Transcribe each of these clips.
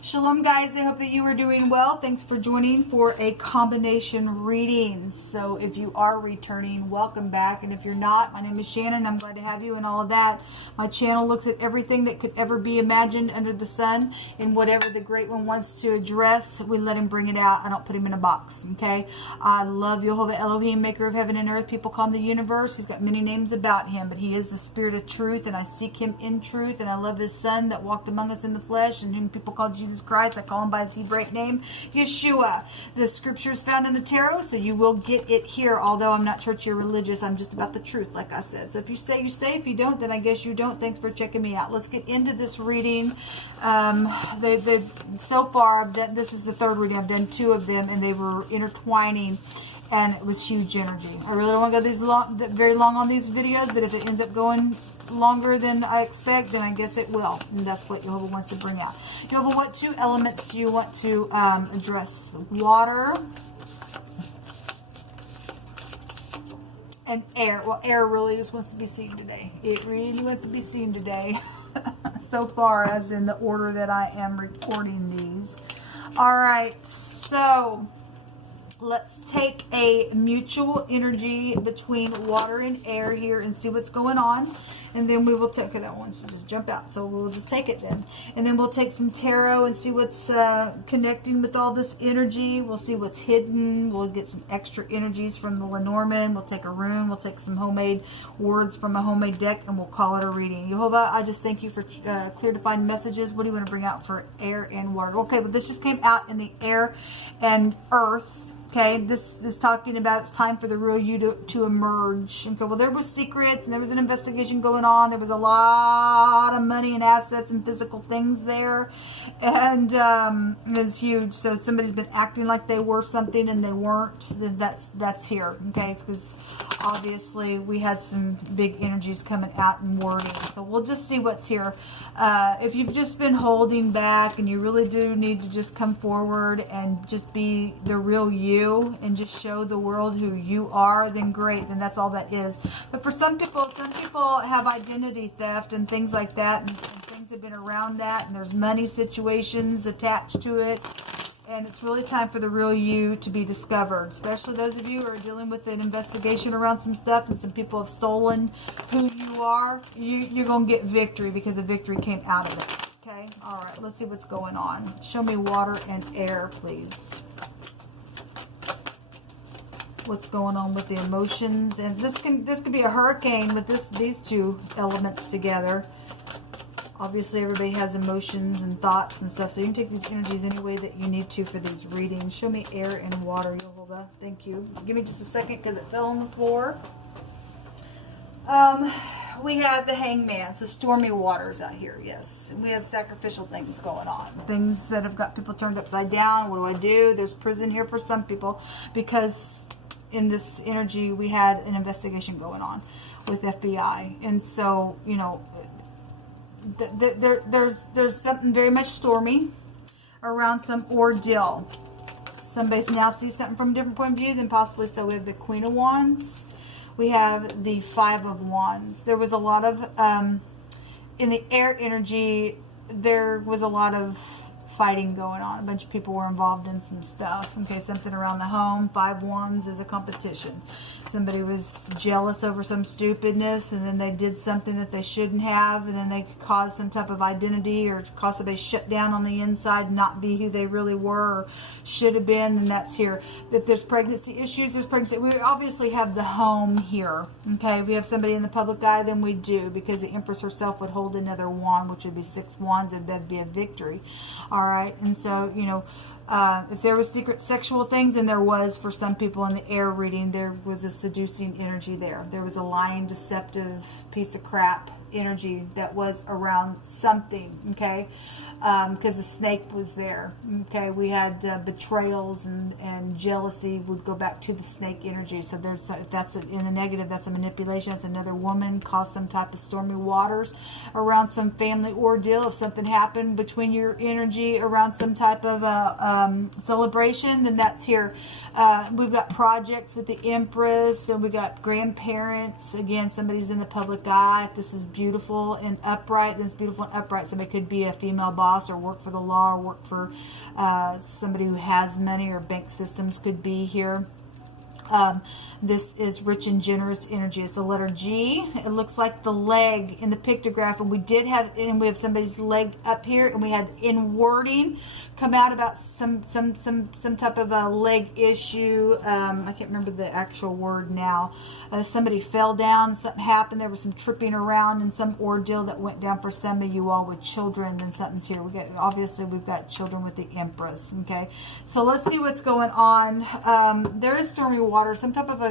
Shalom, guys. I hope that you are doing well. Thanks for joining for a combination reading. So if you are returning, welcome back. And if you're not, my name is Shannon. I'm glad to have you and all of that. My channel looks at everything that could ever be imagined under the sun, and whatever the Great One wants to address, we let him bring it out. I don't put him in a box, okay? I love Yehovah Elohim, maker of heaven and earth. People call him the universe. He's got many names about him, but he is the spirit of truth, and I seek him in truth. And I love his son that walked among us in the flesh, and whom people call Jesus Christ. I call him by his Hebraic name, Yeshua. The scripture is found in the tarot, so you will get it here. Although I'm not churchy or religious, I'm just about the truth, like I said. So if you stay, you stay. If you don't, then I guess you don't. Thanks for checking me out. Let's get into this reading. So far, I've done, this is the third reading. I've done two of them, and they were intertwining, and it was huge energy. I really don't want to go very long on these videos, but if it ends up going longer than I expect, then I guess it will. And that's what Yehovah wants to bring out. Yehovah, what two elements do you want to address? Water and air. Well, air really just wants to be seen today. It really wants to be seen today. So far, as in the order that I am recording these. All right, so let's take a mutual energy between water and air here and see what's going on. And then we will take, okay, that wants to just jump out, so we'll just take it then. And then we'll take some tarot and see what's connecting with all this energy. We'll see what's hidden. We'll get some extra energies from the Lenormand. We'll take a rune. We'll take some homemade words from a homemade deck, and we'll call it a reading. Yehovah, I just thank you for clear defined messages. What do you want to bring out for air and water? Okay, but this just came out in the air and earth. Okay, this is talking about it's time for the real you to emerge. Okay, well, there was secrets and there was an investigation going on. There was a lot of money and assets and physical things there. And it was huge. So somebody's been acting like they were something and they weren't. Then that's here. Okay, because obviously we had some big energies coming out and wording. So we'll just see what's here. If you've just been holding back and you really do need to just come forward and just be the real you, and just show the world who you are, then great, then that's all that is. But for some people have identity theft and things like that, and things have been around that, and there's money situations attached to it, and it's really time for the real you to be discovered, especially those of you who are dealing with an investigation around some stuff and some people have stolen who you are. You're going to get victory because a victory came out of it. Okay, all right, let's see what's going on. Show me water and air, please. What's going on with the emotions? And this could be a hurricane with these two elements together. Obviously, everybody has emotions and thoughts and stuff, so you can take these energies any way that you need to for these readings. Show me air and water, Yehovah. Thank you. Give me just a second because it fell on the floor. We have the hangman, so stormy waters out here, yes. And we have sacrificial things going on. Things that have got people turned upside down. What do I do? There's prison here for some people because in this energy we had an investigation going on with FBI. And so, you know, there's something very much stormy around some ordeal. Somebody now sees something from a different point of view than possibly so. We have the Queen of Wands. We have the Five of Wands. There was a lot of, in the air energy, there was a lot of fighting going on. A bunch of people were involved in some stuff. Okay, something around the home. 5 Wands is a competition. Somebody was jealous over some stupidness, and then they did something that they shouldn't have, and then they caused some type of identity or caused somebody shut down on the inside, not be who they really were or should have been, and that's here. If there's pregnancy issues, there's pregnancy. We obviously have the home here. Okay, we have somebody in the public eye, then we do, because the Empress herself would hold another wand, which would be 6 wands, and that'd be a victory. All right, and so, you know, if there was secret sexual things, and there was for some people in the air reading, there was a seducing energy there. There was a lying, deceptive piece of crap energy that was around something, okay? Because the snake was there, okay? We had betrayals and jealousy would go back to the snake energy. So there's, if that's in the negative, that's a manipulation. That's another woman caused some type of stormy waters around some family ordeal. If something happened between your energy around some type of celebration, then that's here. We've got projects with the Empress, and we got grandparents. Again, somebody's in the public eye. If this is beautiful and upright, then it's beautiful and upright. Somebody could be a female body boss or work for the law or work for somebody who has money, or bank systems could be here. This is rich and generous energy. It's the letter G. It looks like the leg in the pictograph, and we have somebody's leg up here, and we had in wording come out about some type of a leg issue. I can't remember the actual word now. Somebody fell down, something happened, there was some tripping around and some ordeal that went down for some of you all with children, and something's here. Obviously we've got children with the Empress. Okay, so let's see what's going on. There is stormy water, some type of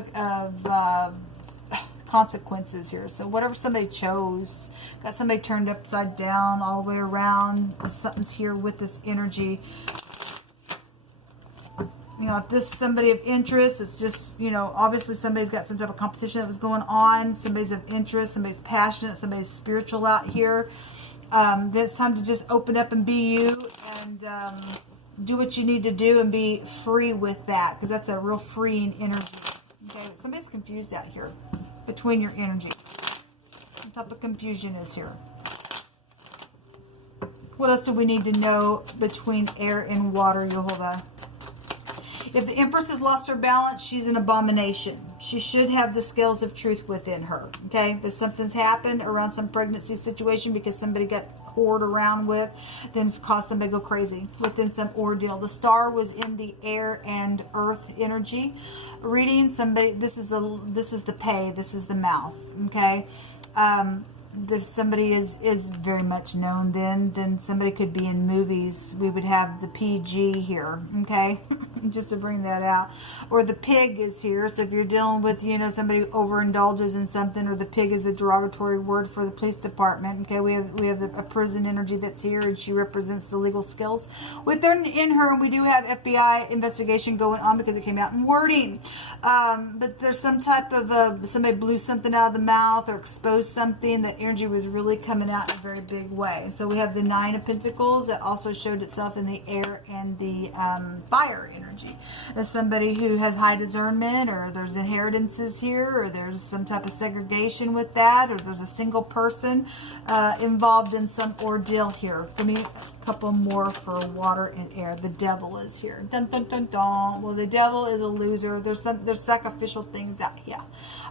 consequences here. So whatever somebody chose, got somebody turned upside down all the way around. Something's here with this energy. You know, if this is somebody of interest, it's just, you know, obviously somebody's got some type of competition that was going on. Somebody's of interest, somebody's passionate, somebody's spiritual out here. It's time to just open up and be you, and do what you need to do and be free with that, because that's a real freeing energy. Okay, somebody's confused out here between your energy. Some type of confusion is here. What else do we need to know between air and water, Yehovah? If the Empress has lost her balance, she's an abomination. She should have the scales of truth within her. Okay, if something's happened around some pregnancy situation because somebody got whored around with, then it's caused somebody to go crazy within some ordeal. The star was in the air and earth energy reading. Somebody, this is the pay, this is the mouth. Okay, if somebody is very much known, then somebody could be in movies. We would have the PG here, okay, just to bring that out. Or the pig is here. So if you're dealing with, you know, somebody who overindulges in something, or the pig is a derogatory word for the police department. Okay, we have a prison energy that's here, and she represents the legal skills within her. And we do have FBI investigation going on because it came out in wording. But there's some type of somebody blew something out of the mouth or exposed something that energy was really coming out in a very big way. So we have the Nine of Pentacles that also showed itself in the air and the fire energy. As somebody who has high discernment, or there's inheritances here, or there's some type of segregation with that, or there's a single person involved in some ordeal here. Give me a couple more for water and air. The Devil is here. Dun, dun, dun, dun. Well, the Devil is a loser. There's sacrificial things out here.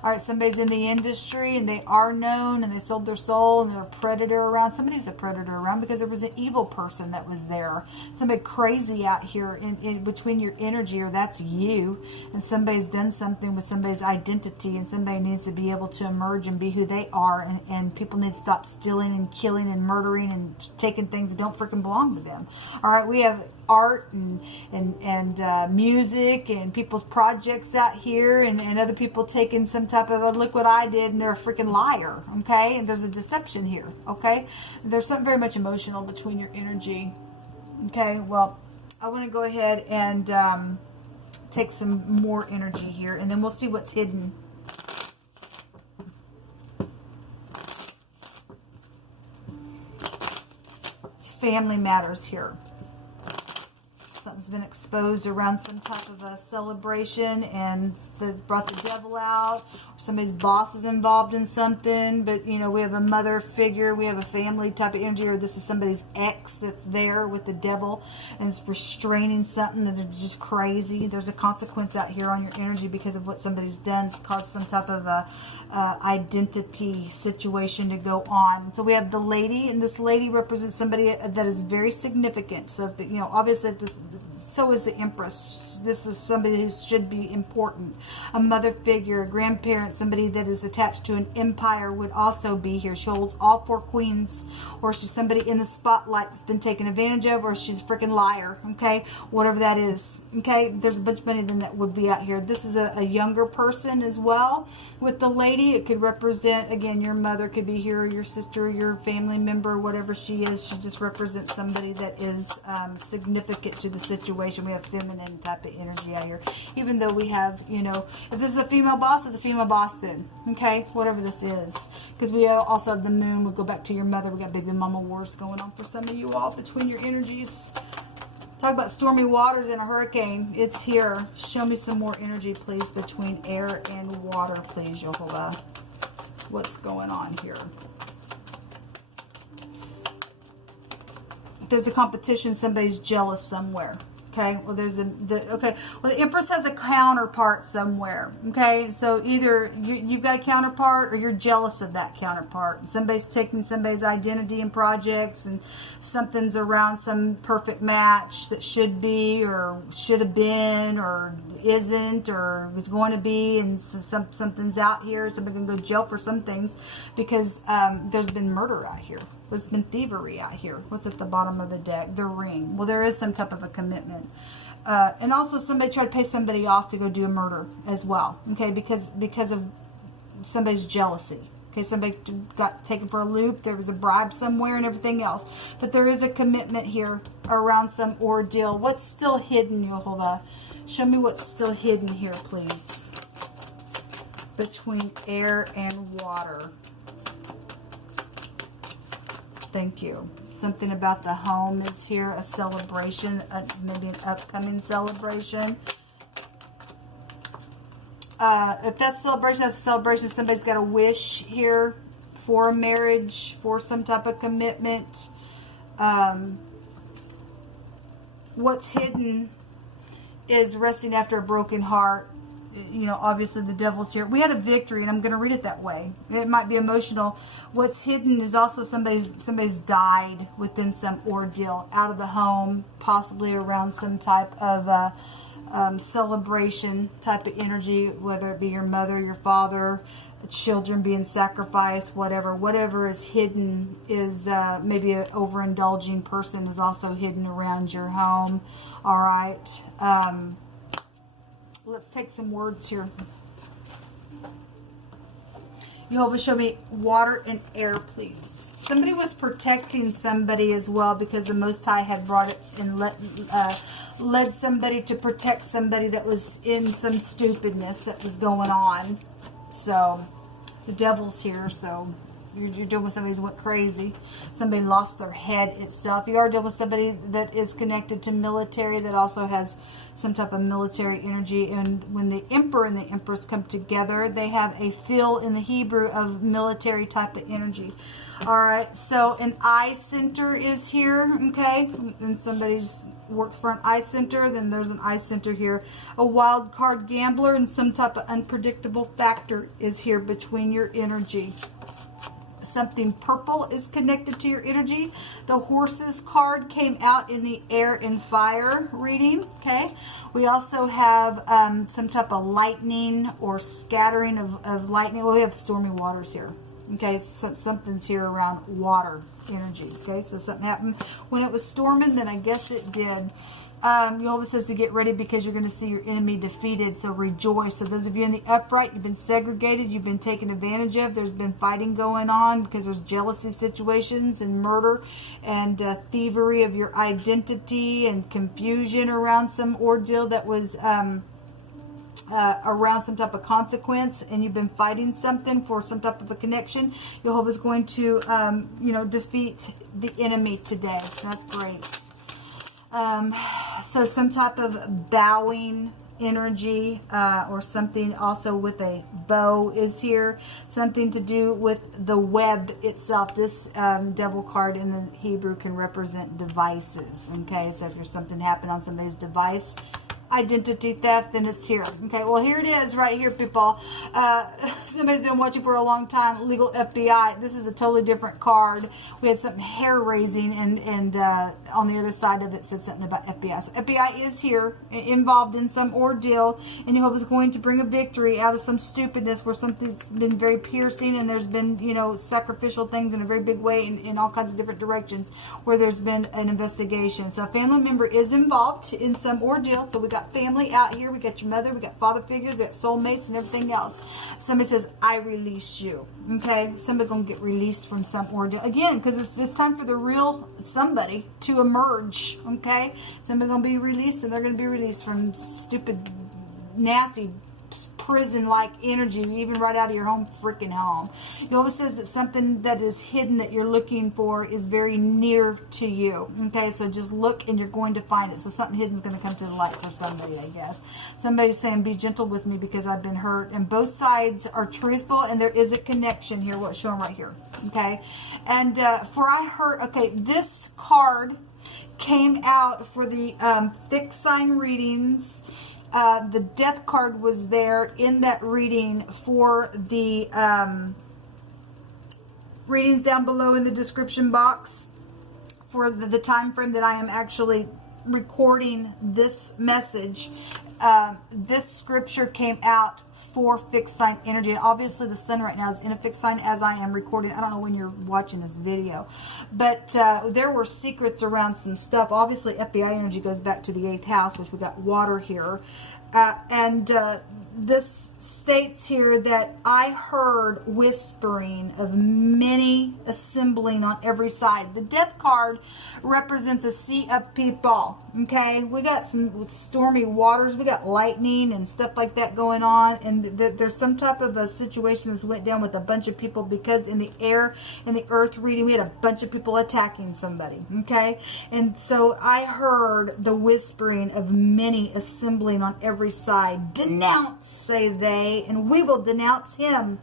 All right, somebody's in the industry and they are known, and they sold their soul, and they're a predator around. Somebody's a predator around because there was an evil person that was there. Somebody crazy out here in between your energy, or that's you, and somebody's done something with somebody's identity, and somebody needs to be able to emerge and be who they are, and people need to stop stealing and killing and murdering and taking things that don't freaking belong to them. All right, we have art and music and people's projects out here, and other people taking some type of a look what I did, and they're a freaking liar. Okay, and there's a deception here. Okay, there's something very much emotional between your energy. Okay, well, I want to go ahead and take some more energy here, and then we'll see what's hidden. Family matters here. Something's been exposed around some type of a celebration, and brought the Devil out. Or somebody's boss is involved in something, but you know, we have a mother figure, we have a family type of energy, or this is somebody's ex that's there with the Devil and is restraining something that is just crazy. There's a consequence out here on your energy because of what somebody's done. It's caused some type of a identity situation to go on. So we have the Lady, and this Lady represents somebody that is very significant. So if you know, obviously so is the Empress. This is somebody who should be important. A mother figure, a grandparent, somebody that is attached to an empire would also be here. She holds all four queens, or she's somebody in the spotlight that's been taken advantage of, or she's a freaking liar. Okay, whatever that is. Okay, there's a bunch of money then that would be out here. This is a younger person as well. With the Lady, it could represent, again, your mother could be here, or your sister, or your family member, whatever she is. She just represents somebody that is significant to the situation. We have feminine type of energy out here, even though we have, you know, if this is a female boss, it's a female boss then. Okay, whatever this is, because we also have the Moon. We'll go back to your mother. We got baby mama wars going on for some of you all between your energies. Talk about stormy waters and a hurricane. It's here. Show me some more energy, please, between air and water, please, Yehovah. What's going on here? there's a competition. Somebody's jealous somewhere. Okay, well, there's okay. Well, the Empress has a counterpart somewhere. Okay, so either you've got a counterpart or you're jealous of that counterpart. Somebody's taking somebody's identity and projects, and something's around some perfect match that should be or should have been or isn't or was going to be, and something's out here. Somebody can go to jail for some things because there's been murder out here. There's been thievery out here. What's at the bottom of the deck? The ring. Well, there is some type of a commitment. And also somebody tried to pay somebody off to go do a murder as well. Okay, because of somebody's jealousy. Okay, somebody got taken for a loop. There was a bribe somewhere and everything else. But there is a commitment here around some ordeal. What's still hidden, Yehovah? Show me what's still hidden here, please. Between air and water. Thank you. Something about the home is here. A celebration, maybe an upcoming celebration. If that's celebration, that's a celebration. Somebody's got a wish here for a marriage, for some type of commitment. What's hidden is resting after a broken heart. You know, obviously the devil's here. We had a victory, and I'm going to read it that way. It might be emotional. What's hidden is also somebody's died within some ordeal, out of the home, possibly around some type of celebration type of energy, whether it be your mother, your father, children being sacrificed, whatever is hidden is maybe an overindulging person is also hidden around your home. All right. Let's take some words here. Yehovah, show me water and air, please. Somebody was protecting somebody as well, because the Most High had brought it and led somebody to protect somebody that was in some stupidness that was going on. So the devil's here, so you're dealing with somebody who went crazy. Somebody lost their head itself. You are dealing with somebody that is connected to military, that also has some type of military energy. And when the Emperor and the Empress come together, they have a feel in the Hebrew of military type of energy. All right, so an eye center is here, okay? And somebody's worked for an eye center, then there's an eye center here. A wild card gambler and some type of unpredictable factor is here between your energy. Something purple is connected to your energy. The Horses card came out in the air and fire reading. Okay. We also have some type of lightning or scattering of lightning. Well, we have stormy waters here. Okay. So something's here around water energy. Okay. So something happened when it was storming, then I guess it did. Yehovah says to get ready because you're going to see your enemy defeated, so rejoice. So those of you in the upright, you've been segregated, you've been taken advantage of, there's been fighting going on because there's jealousy situations and murder and thievery of your identity and confusion around some ordeal that was around some type of consequence, and you've been fighting something for some type of a connection. Yehovah is going to, defeat the enemy today. That's great. So some type of bowing energy or something also with a bow is here. Something to do with the web itself. This devil card in the Hebrew can represent devices. Okay, so if there's something happened on somebody's device, identity theft, then it's here. Okay, well, here it is right here, people. Somebody's been watching for a long time. Legal FBI. This is a totally different card. We had something hair-raising, and on the other side of it said something about FBI. So FBI is here, involved in some ordeal, and Yehovah is going to bring a victory out of some stupidness where something's been very piercing, and there's been, sacrificial things in a very big way in all kinds of different directions where there's been an investigation. So a family member is involved in some ordeal. So we got family out here, we got your mother, we got father figures, we got soulmates and everything else. Somebody says, I release you. Okay, somebody gonna get released from some ordeal again, because it's time for the real somebody to emerge. Okay, somebody gonna be released, and they're gonna be released from stupid, nasty, prison-like energy, even right out of your freaking home. Yehovah says that something that is hidden that you're looking for is very near to you. Okay, so just look and you're going to find it. So something hidden is going to come to the light for somebody, I guess. Somebody's saying, be gentle with me because I've been hurt. And both sides are truthful, and there is a connection here, what's shown right here. Okay, and for I heard, okay, this card came out for the fixed sign readings. The death card was there in that reading for the readings down below in the description box for the time frame that I am actually recording this message. This scripture came out for fixed sign energy, and obviously the sun right now is in a fixed sign as I am recording. I don't know when you're watching this video, but there were secrets around some stuff. Obviously FBI energy goes back to the 8th house, which we got water here, and this states here that I heard whispering of many assembling on every side. The death card represents a sea of people. Okay, we got some stormy waters, we got lightning and stuff like that going on, and there's some type of a situation that's went down with a bunch of people, because in the air and the earth reading we had a bunch of people attacking somebody. Okay, and so I heard the whispering of many assembling on every side. Denounce, say they, and we will denounce him.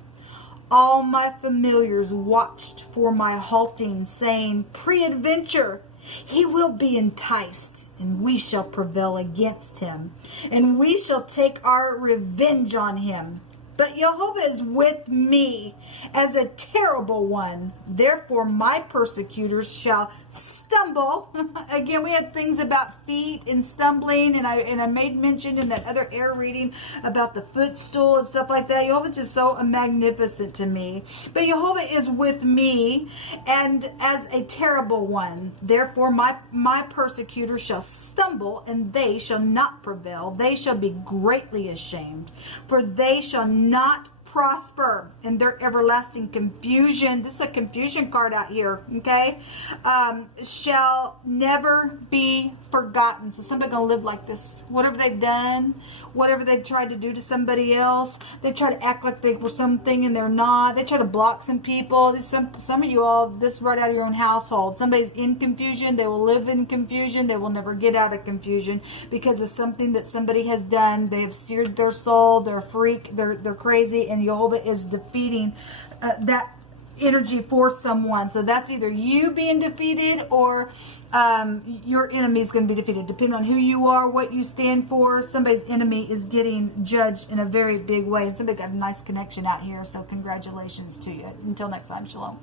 All my familiars watched for my halting, saying, pre-adventure, he will be enticed, and we shall prevail against him, and we shall take our revenge on him. But Jehovah is with me as a terrible one. Therefore, my persecutors shall stumble. Again, we had things about feet and stumbling, and I made mention in that other air reading about the footstool and stuff like that. Jehovah is just so magnificent to me. But Jehovah is with me and as a terrible one. Therefore, my persecutors shall stumble, and they shall not prevail. They shall be greatly ashamed, for they shall not prosper in their everlasting confusion. This is a confusion card out here, okay? Shall never be forgotten. So somebody gonna live like this. Whatever they've done, whatever they've tried to do to somebody else, they try to act like they were something and they're not. They try to block some people. Some of you all, this right out of your own household. Somebody's in confusion. They will live in confusion. They will never get out of confusion because of something that somebody has done. They have seared their soul. They're a freak. They're crazy, and Jehovah is defeating that energy for someone. So that's either you being defeated or your enemy is going to be defeated. Depending on who you are, what you stand for, somebody's enemy is getting judged in a very big way. And somebody got a nice connection out here. So congratulations to you. Until next time, shalom.